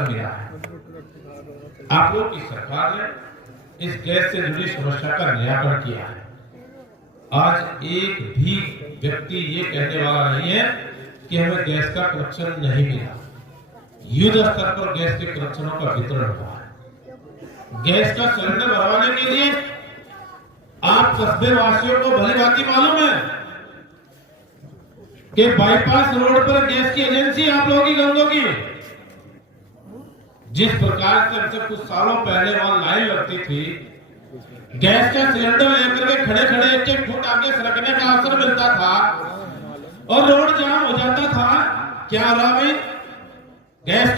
मिला है। आप लोग की सरकार ने इस गैस से जुड़ी समस्या का निराकरण किया है। आज एक भी व्यक्ति ये कहने वाला नहीं है कि हमें गैस का कनेक्शन नहीं मिला। युद्ध स्तर पर गैस के कनेक्शनों का वितरण हुआ है। गैस का सिलेंडर भरवाने के लिए आप कस्बे वासियों को भली भांति मालूम है कि बाईपास रोड पर गैस की एजेंसी आप लोगों की गंगों की जिस प्रकार से हमसे कुछ सालों पहले वहां लाइन लगती थी, गैस का सिलेंडर लेकर के खड़े खड़े 1-1 फुट आगे सरकने का अवसर मिलता था और रोड जाम हो जाता था। क्या हो रहा भाई? गैस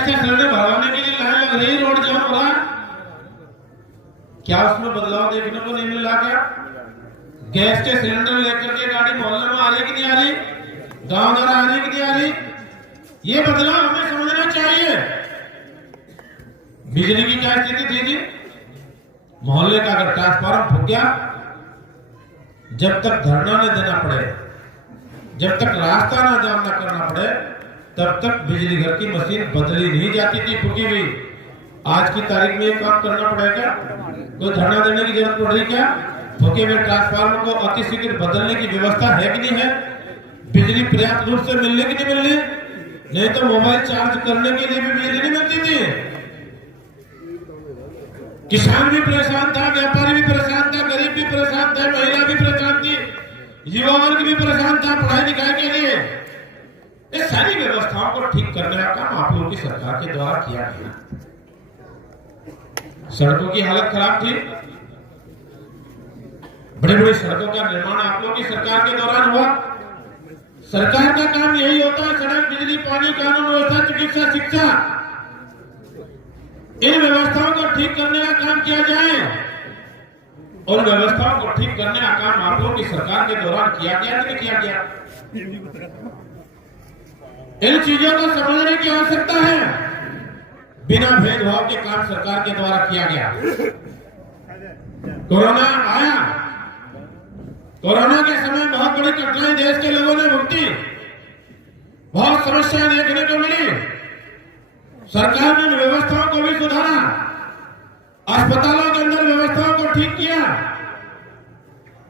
का सिलेंडर भरवाने के लिए लाइन लग रही, रोड जाम हो रहा। क्या उसमें बदलाव देखने को नहीं मिल रहा? क्या गैस के सिलेंडर लेकर के गाड़ी मोहल्ले में आ रही कि नहीं आ रही, गांव द्वारा आ रही कि नहीं आ रही? ये बदलाव हमें समझना चाहिए। बिजली की क्या स्थिति थी जी? मोहल्ले का अगर ट्रांसफार्मर फूक गया, जब तक धरना न देना पड़े, जब तक रास्ता ना जाम ना करना पड़े, तब तक बिजली घर की मशीन बदली नहीं जाती थी फूकी हुई। आज की तारीख में ये काम करना पड़ेगा क्या? कोई धरना देने की जरूरत पड़ रही क्या? फूके हुए ट्रांसफार्मर को अतिशीघ्र बदलने की व्यवस्था है कि नहीं है? बिजली पर्याप्त रूप से मिलने की नहीं मिलनी? नहीं तो मोबाइल चार्ज करने के लिए भी बिजली नहीं मिलती थी। किसान भी परेशान था, व्यापारी भी परेशान था, गरीब भी परेशान था, महिला भी परेशान थी, युवा वर्ग भी परेशान था पढ़ाई लिखाई के लिए। इस सारी व्यवस्थाओं को ठीक करने का काम आप लोगों की सरकार के द्वारा किया गया। सड़कों की हालत खराब थी, बड़े बड़े सड़कों का निर्माण आप लोगों की सरकार के दौरान हुआ। सरकार का काम यही होता है, सड़क, बिजली, पानी, कानून व्यवस्था, चिकित्सा, शिक्षा, इन व्यवस्थाओं को ठीक करने का काम किया जाए। और व्यवस्थाओं को ठीक करने का काम आप लोगों की सरकार के दौरान किया गया नहीं किया गया? इन चीजों को समझने की आवश्यकता है। बिना भेदभाव के काम सरकार के द्वारा किया गया। कोरोना आया, कोरोना के समय बहुत बड़ी कठिनाई देश के लोगों ने भुगती, बहुत समस्याएं देखने को मिली। सरकार ने व्यवस्थाओं को भी सुधारा, अस्पतालों के अंदर व्यवस्थाओं को ठीक किया।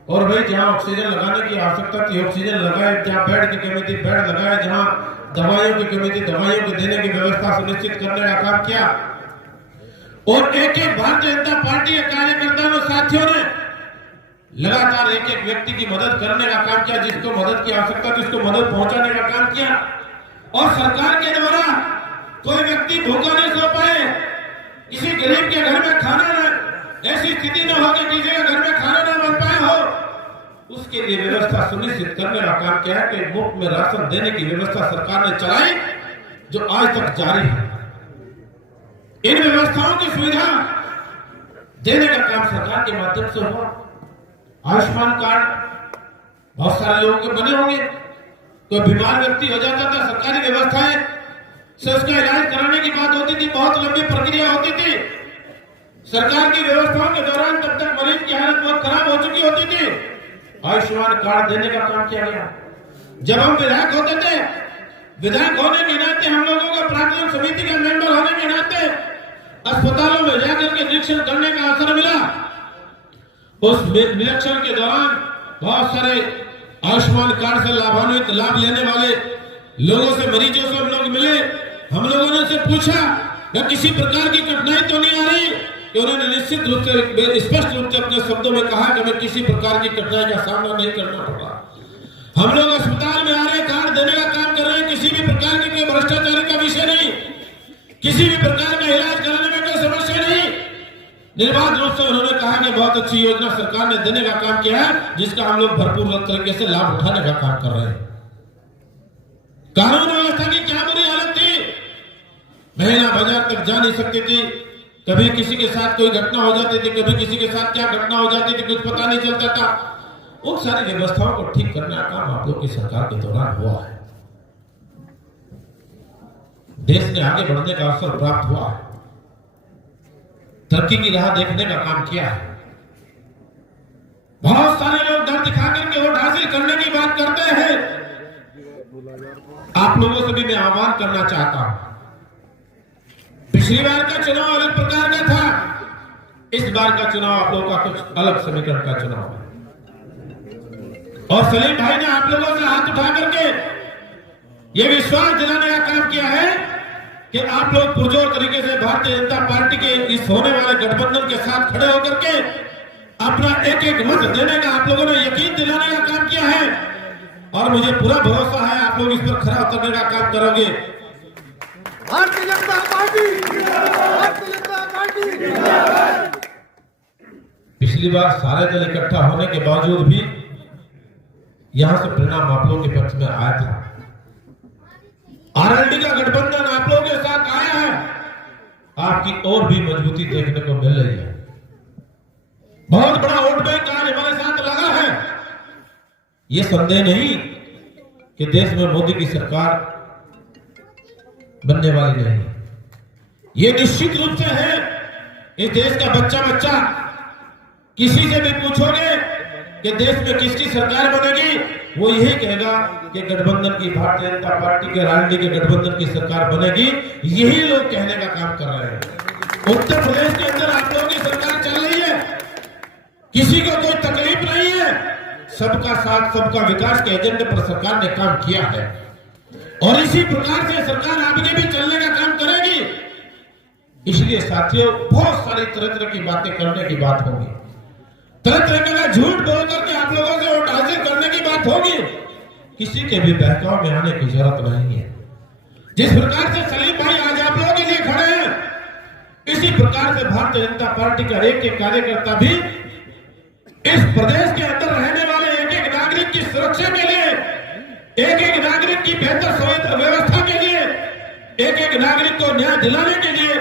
और भाई जहां ऑक्सीजन लगाने की आवश्यकता थी ऑक्सीजन लगाए, जहां बेड की कमी थी बेड लगाए, जहां दवाइयों की कमी थी दवाइयों को देने की व्यवस्था सुनिश्चित करने का काम किया। और एक एक भारतीय जनता पार्टी के कार्यकर्ताओं और साथियों ने लगातार एक एक व्यक्ति की मदद करने का काम किया, जिसको मदद की आवश्यकता थी उसको मदद पहुंचाने का काम किया। और सरकार के द्वारा कोई व्यक्ति भूखा नहीं सो पाए, किसी गरीब के घर में खाना न, ऐसी स्थिति न हो कि किसी के घर में खाना न बन पाए हो, उसके लिए व्यवस्था सुनिश्चित करने का काम किया है कि मुफ्त में राशन देने की व्यवस्था सरकार ने चलाई, जो आज तक जारी है। इन व्यवस्थाओं की सुविधा देने का काम सरकार के माध्यम से हुआ। आयुष्मान कार्ड बहुत सारे लोगों के बने होंगे। कोई बीमार व्यक्ति हो जाता था, सरकारी व्यवस्थाएं से उसका इलाज कराने की बात होती थी, बहुत लंबी प्रक्रिया होती थी। सरकार की व्यवस्थाओं के दौरान तब तक मरीज की हालत बहुत खराब हो चुकी होती थी। आयुष्मान कार्ड देने का काम किया गया। जब हम विधायक होते थे, विधायक होने के नाते हम लोगों को प्राक्कलन समिति का मेंबर होने के नाते अस्पतालों में जाकर के निरीक्षण करने का अवसर मिला। उस निरीक्षण के दौरान बहुत सारे आयुष्मान कार्ड से लाभान्वित लाभ लेने वाले लोगों से, मरीजों से हम लोग मिले। हम लोगों ने उनसे पूछा कि किसी प्रकार की कठिनाई तो नहीं आ रही? कि उन्होंने निश्चित रूप से स्पष्ट रूप से अपने शब्दों में कहा कि हमें किसी प्रकार की कठिनाई का सामना नहीं करना पड़ा। हम लोग अस्पताल में आ रहे, कार्ड देने का काम कर रहे हैं, किसी भी प्रकार की कोई भ्रष्टाचार का विषय नहीं, किसी भी प्रकार का इलाज कराने में कोई समस्या नहीं। निर्बाध रूप से उन्होंने कहा कि बहुत अच्छी योजना सरकार ने देने का काम किया है, जिसका हम लोग भरपूर तरीके से लाभ उठाने का काम कर रहे हैं। कानून व्यवस्था की क्या बुरी हालत थी, महिला बाजार तक जा नहीं सकती थी, कभी किसी के साथ कोई घटना हो जाती थी, कभी किसी के साथ क्या घटना हो जाती थी कुछ पता नहीं चलता था। उन सारी व्यवस्थाओं को ठीक करने का काम आप लोग की सरकार के दौरान हुआ है। देश ने आगे बढ़ने का अवसर प्राप्त हुआ है, तरक्की की राह देखने का काम किया है। बहुत सारे लोग डर दिखा करके वोट हासिल करने की बात करते हैं, आप लोगों से भी मैं आह्वान करना चाहता हूं। पिछली बार का चुनाव अलग प्रकार का था, इस बार का चुनाव आप लोगों का कुछ अलग समीकरण का चुनाव है। और सलीम भाई ने आप लोगों से हाथ उठा करके यह विश्वास दिलाने का काम किया है कि आप लोग पुरजोर तरीके से भारतीय जनता पार्टी के इस होने वाले गठबंधन के साथ खड़े होकर के अपना एक एक मत देने का आप लोगों ने यकीन दिलाने का काम किया है। और मुझे पूरा भरोसा है आप लोग इस पर खरा उतरने का काम करोगे। Bharatiya Janata party, Bharatiya Janata party. पिछली बार सारे दल इकट्ठा होने के बावजूद भी यहां से परिणाम आप लोगों के पक्ष में आया था। आरएलडी का गठबंधन आप लोगों के साथ आया है, आपकी और भी मजबूती देखने को मिल रही है। बहुत बड़ा वोट बैंक आज हमारे साथ लगा है। यह संदेह नहीं कि देश में मोदी की सरकार बनने वाली नहीं, यह निश्चित रूप से है। इस देश का बच्चा बच्चा किसी से भी पूछोगे कि देश में किसकी सरकार बनेगी, वो यही कहेगा कि गठबंधन की, भारतीय जनता पार्टी के, राजनीति के गठबंधन की सरकार बनेगी। यही लोग कहने का काम कर रहे हैं। उत्तर प्रदेश के अंदर आप लोगों की सरकार चल रही है, किसी को कोई तकलीफ नहीं है। सबका साथ सबका विकास के एजेंडे पर सरकार ने काम किया है और इसी प्रकार से सरकार आगे भी चलने का काम करेगी। इसलिए साथियों, बहुत सारी तरह तरह की बातें करने की बात होगी, तरह तरह का झूठ बोल करके आप लोगों से वोट हासिल करने की बात होगी। किसी के भी बहकाव में आने की जरूरत नहीं है। जिस प्रकार से सलीम भाई आज आप लोगों के लिए खड़े हैं, इसी प्रकार से भारतीय जनता पार्टी का एक एक कार्यकर्ता भी इस प्रदेश के अंदर रहने वाले एक एक नागरिक की सुरक्षा के लिए, एक एक नागरिक की बेहतर व्यवस्था के लिए, एक एक नागरिक को न्याय दिलाने के लिए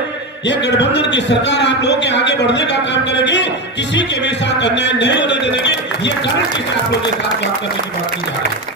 यह गठबंधन की सरकार आप लोगों के आगे बढ़ने का काम करेगी। किसी के भी साथ अन्याय नहीं होने देगी। ये गारंटी से आप लोगों के साथ बात करने की बात की जा रही है।